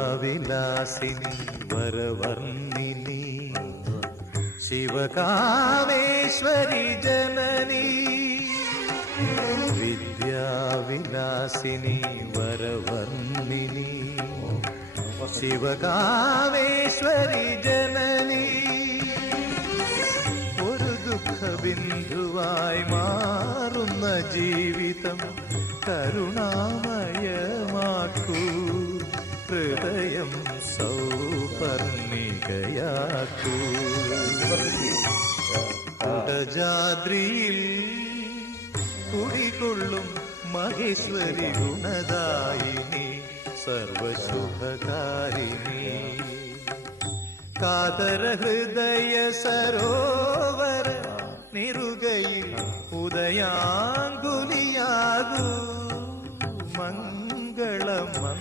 വിദ്യാവിലാസിനി വരവർണ്ണിനി ശിവകാമേശ്വരി ജനനി വിദ്യാവിലാസിനി വരവർണ്ണിനി ശിവകാമേശ്വരി ജനനി ഒരു ദുഃഖബിന്ദുവായി മാറുന്ന ജീവിതം കരുണാമയമാക്കൂ ഹൃദയം സൗപർണികയാക്കൂ കുടജാദ്രിയിൽ കുടികൊള്ളും മഹേശ്വരി ഗുണദായിനി സർവശുഭകാരിണി കാതര ഹൃദയ സരോവര നിറുകയിൽ ഉദയാങ്കുലിയാകൂ മംഗളമം